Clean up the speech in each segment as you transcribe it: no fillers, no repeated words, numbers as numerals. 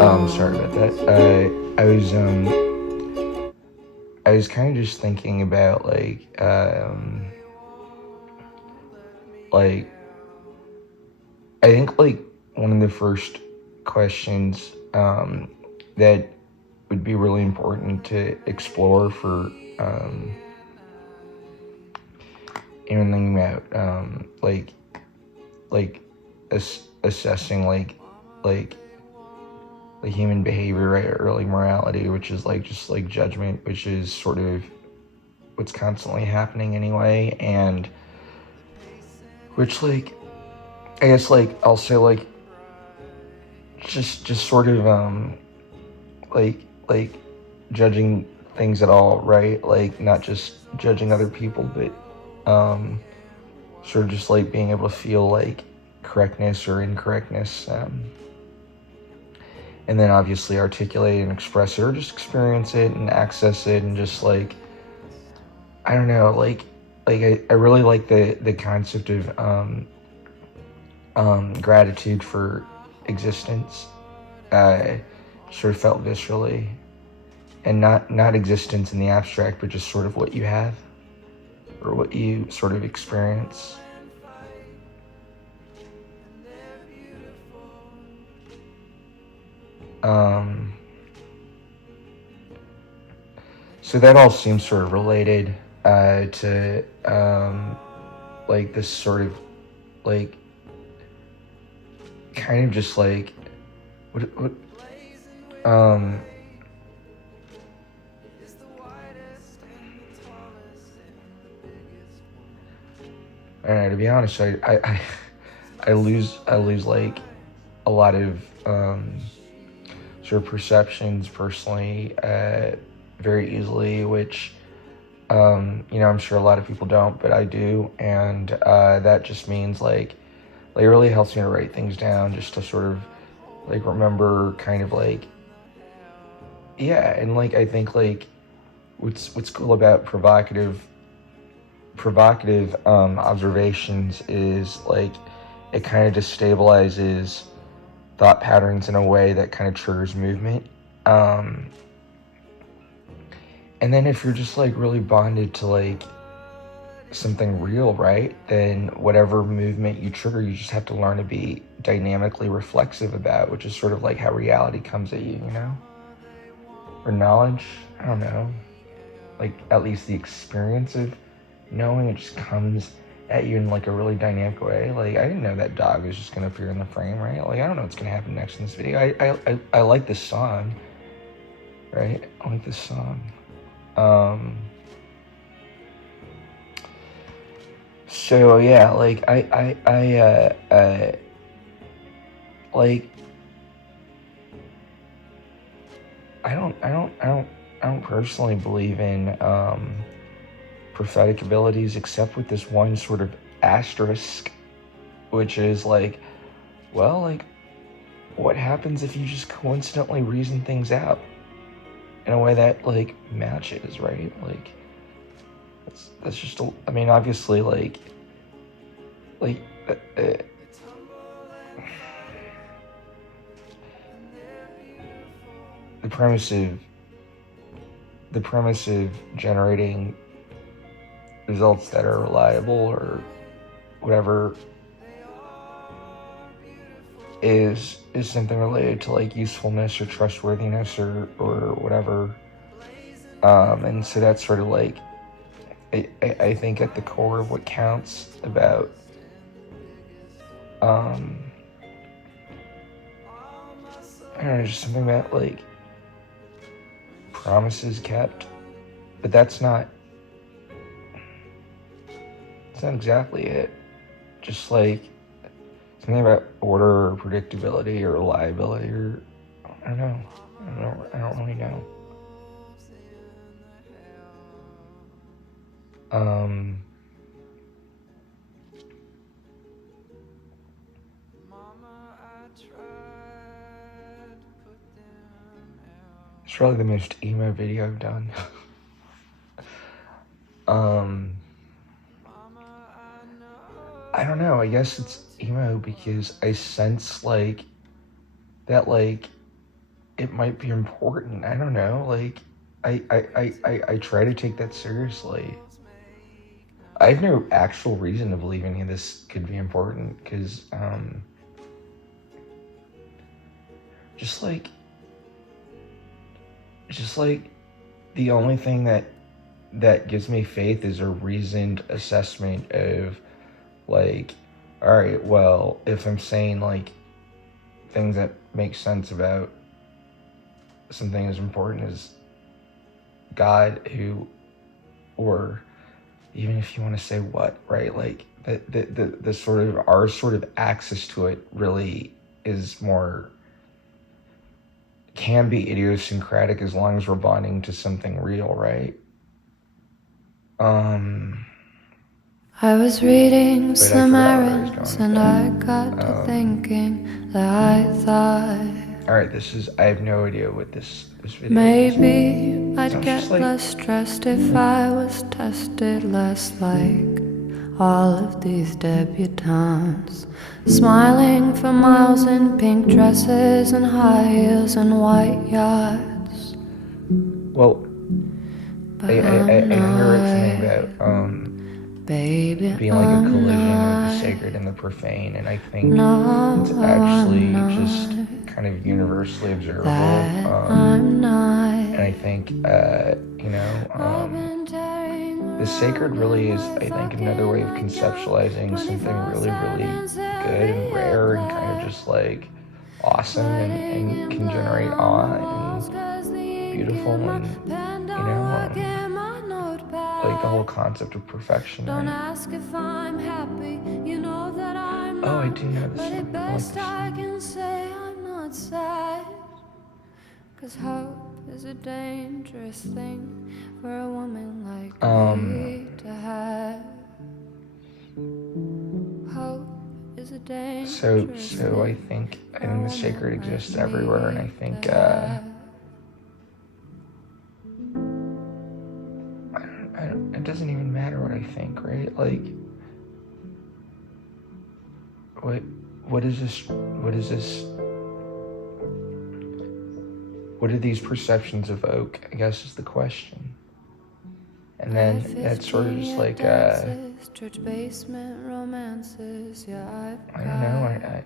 Sorry about that. I was kind of just thinking about like I think like one of the first questions that would be really important to explore for even thinking about like assessing like the human behavior, right, or like morality, which is like just like judgment, which is sort of what's constantly happening anyway, and which like I guess like I'll say like just sort of like judging things at all, right? Like not just judging other people, but sort of just like being able to feel like correctness or incorrectness, and then obviously articulate and express it or just experience it and access it, and just like I don't know, I really like the concept of gratitude for existence. Sort of felt viscerally, and not existence in the abstract, but just sort of what you have or what you sort of experience. So that all seems sort of related to like this sort of like kind of just like what I don't know, to be honest, I lose like a lot of sort of perceptions personally very easily, which I'm sure a lot of people don't, but I do, and that just means like it really helps me to write things down just to sort of like remember kind of like yeah, and like I think like what's cool about provocative observations is like it kind of destabilizes thought patterns in a way that kind of triggers movement. And then if you're just like really bonded to like something real, right, then whatever movement you trigger, you just have to learn to be dynamically reflexive about, which is sort of like how reality comes at you, or knowledge. I don't know, like at least the experience of knowing it just comes at you in like a really dynamic way. Like I didn't know that dog was just gonna appear in the frame, right? Like I don't know what's gonna happen next in this video. I like this song, right? I like this song. So yeah, like like I don't personally believe in prophetic abilities, except with this one sort of asterisk, which is like, well, like what happens if you just coincidentally reason things out in a way that like matches, right? Like that's just I mean, obviously like uh, uh, the premise of generating results that are reliable or whatever is something related to like usefulness or trustworthiness or whatever, and so that's sort of like I think at the core of what counts about I don't know, just something about like promises kept, but that's not exactly it. Just like something about order or predictability or reliability or I don't know. I don't really know. It's probably the most emo video I've done. I don't know, I guess it's emo because I sense like that like it might be important. I don't know. Like, I try to take that seriously. I have no actual reason to believe any of this could be important because, just like, the only thing that gives me faith is a reasoned assessment of, like, all right, well, if I'm saying, like, things that make sense about something as important as God, who, or even if you want to say what, right? Like, the sort of, our sort of access to it really is more, can be idiosyncratic as long as we're bonding to something real, right? I was reading but some errands and I got to thinking that I thought, alright, I have no idea what this video maybe is. I'd get less stressed if I was tested less like all of these debutantes, smiling for miles in pink dresses and high heels and white yachts. Well, But I think I read something about baby, being like a collision of the sacred and the profane, and I think it's actually just kind of universally observable. And I think, the sacred really is, I think, another way of conceptualizing something really, really good and rare and kind of just like awesome and can generate awe and beautiful and, like the whole concept of perfection. Don't ask if I'm happy, you know that I'm not. Oh, I do know this song. But at best I can say I'm not sad, 'cause hope is a dangerous thing for a woman like me to have. Hope is a dangerous so I think the sacred exists everywhere, and I think it doesn't even matter what I think, right? Like, what is this? What do these perceptions evoke, I guess, is the question. And then that's sort of just like, church basement romances, yeah, I don't know,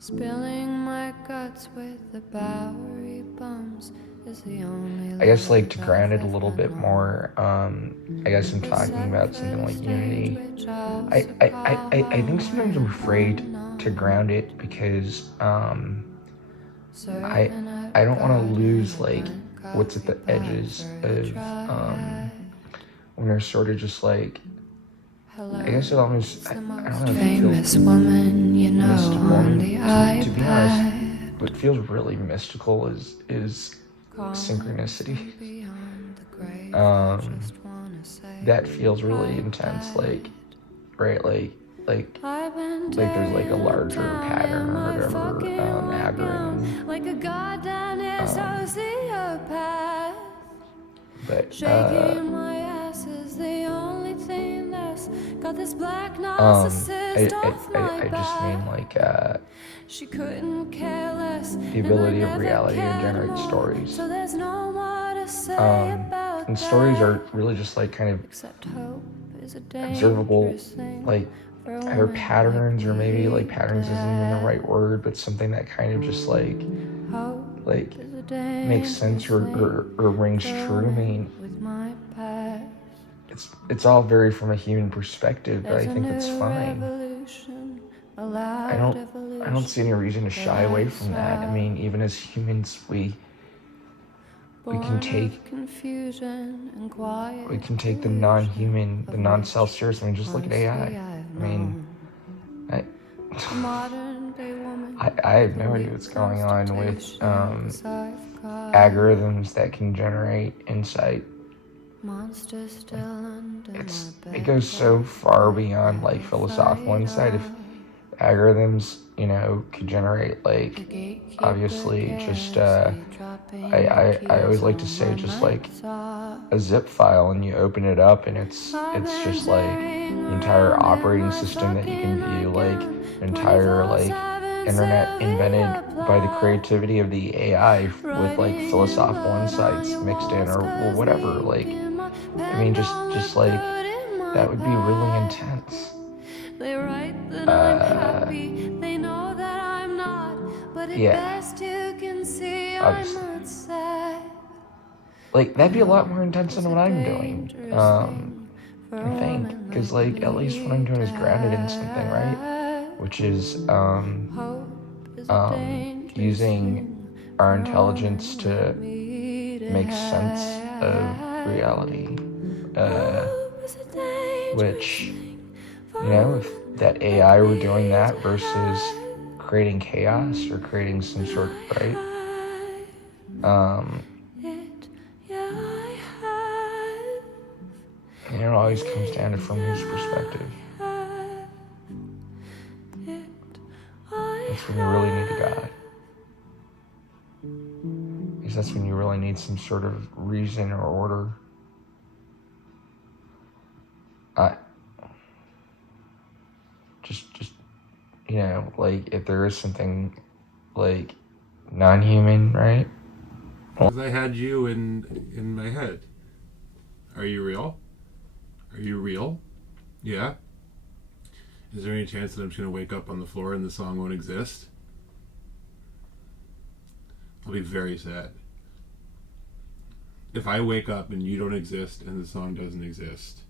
spilling my guts with the Bowery bums is the only, I guess, like, to ground it a little bit more, I guess I'm talking about something like unity. I think sometimes I'm afraid to ground it because, I don't want to lose, like, what's at the edges of, when they're sort of just like, I guess it almost, I don't know, famous woman, you know, on the iPad. To be honest, what feels really mystical is synchronicity. That feels really intense, like, right, like there's like a larger pattern or whatever, algorithm. Like a goddamn sociopath. But shaking my ass is the only thing that's got this black narcissist off my back. I just mean, like, she couldn't care less, the ability of reality to generate stories. So there's no more to say about and stories are really just like kind of observable, like either patterns, or maybe like patterns isn't even the right word, but something that kind of just like makes sense or rings true. I mean, it's all very from a human perspective, but I think that's fine. I don't see any reason to shy away from that. I mean, even as humans, we can take the non-human, the non-self serious. I mean, just look at AI. I mean, I have no idea what's going on with algorithms that can generate insight. It goes so far beyond like philosophical insight. If algorithms, could generate, like, obviously just I always like to say just like a zip file, and you open it up and it's just like the entire operating system that you can view, like entire like internet invented by the creativity of the AI with like philosophical insights mixed in or whatever. Like, I mean, just like that would be really intense. They write that I'm happy, they know that I'm not, but at best you can see I'm obviously. not sad. Like, that'd be a lot more intense than what I'm doing. For I think, because like at least what I'm doing is grounded in something, right? Which is using our intelligence to make sense of reality. Which, you know, if that AI were doing that versus creating chaos or creating some sort of, right? And it always comes down to from whose perspective. That's when you really need a God. Because that's when you really need some sort of reason or order. Just you know, like if there is something like non-human, right? Because I had you in my head. Are you real? Are you real? Yeah. Is there any chance that I'm just going to wake up on the floor and the song won't exist? I'll be very sad. If I wake up and you don't exist and the song doesn't exist.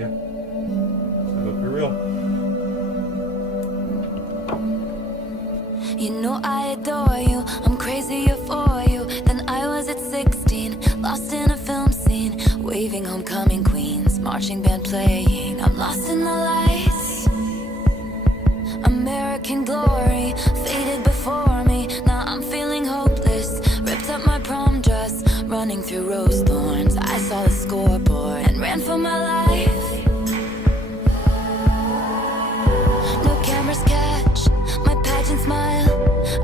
Yeah. I hope you're real. You know I adore you, I'm crazier for you than I was at 16. Lost in a film scene, waving homecoming queens, marching band playing. I'm lost in the lights. American glory faded before me. Now I'm feeling hopeless. Ripped up my prom dress, running through rose thorns. I saw the scoreboard and ran for my life. No cameras catch my pageant smile.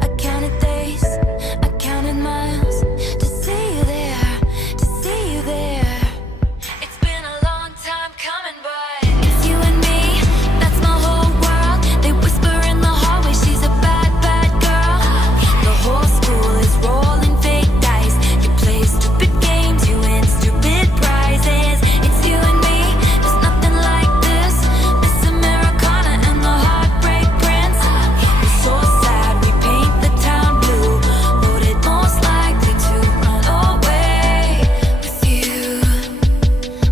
I counted days, I counted miles to see you there, to see you there. It's been a long time coming, but it's you and me, that's my whole world. They whisper in the hallway, she's a bad, bad girl. The whole school is rolling fake dice. You play stupid games, you win stupid prizes. It's you and me, there's nothing like this. Miss Americana and the Heartbreak Prince. We're so sad, we paint the town blue. Voted most likely to run away with you.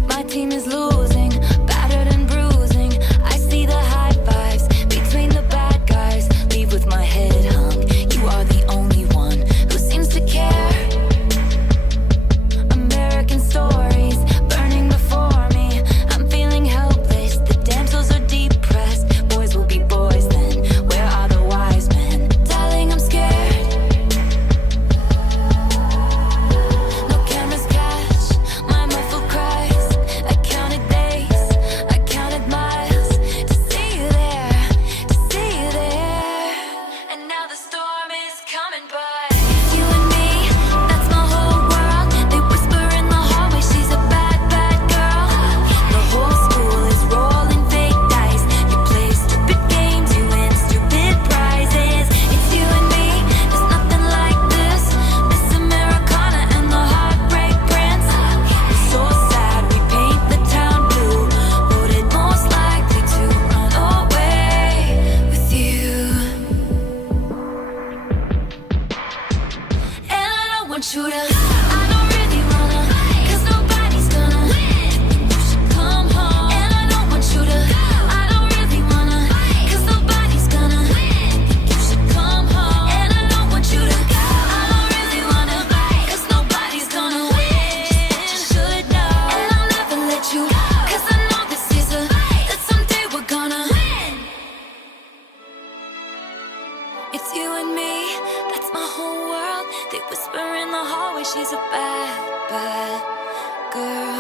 My team is losing, battered and bruising. I see the high fives between the bad guys. Leave with my head hung. You are the only one who seems to care. American stories burning before me. I'm feeling helpless. The damsels are depressed. Boys will be boys then. Where are the wise men? Darling, I'm scared. No cameras catch my muffled cries. I counted days, I counted miles to see you there, to see you there. And now the storm is coming, but it's you and me, that's my whole world. They whisper in the hallway, she's a bad, bad girl. The whole school is rolling fake dice. You play stupid games, you win stupid prizes. It's you and me, there's nothing like this. Miss Americana and the Heartbreak Prince. We're so sad, we paint the town blue. Voted most likely to run away with you. And I don't want you to, I don't really wanna, 'cause nobody's gonna win. You should come home. And I don't want you to, I don't really wanna, 'cause nobody's gonna win. You should come home. And I don't want you to go. I don't really wanna, 'cause nobody's gonna win. You should know. And I'll never let you go, 'cause I know this is a fight that someday we're gonna win. It's you and me, that's my whole world. They whisper in the hallway, she's a bad, bad girl.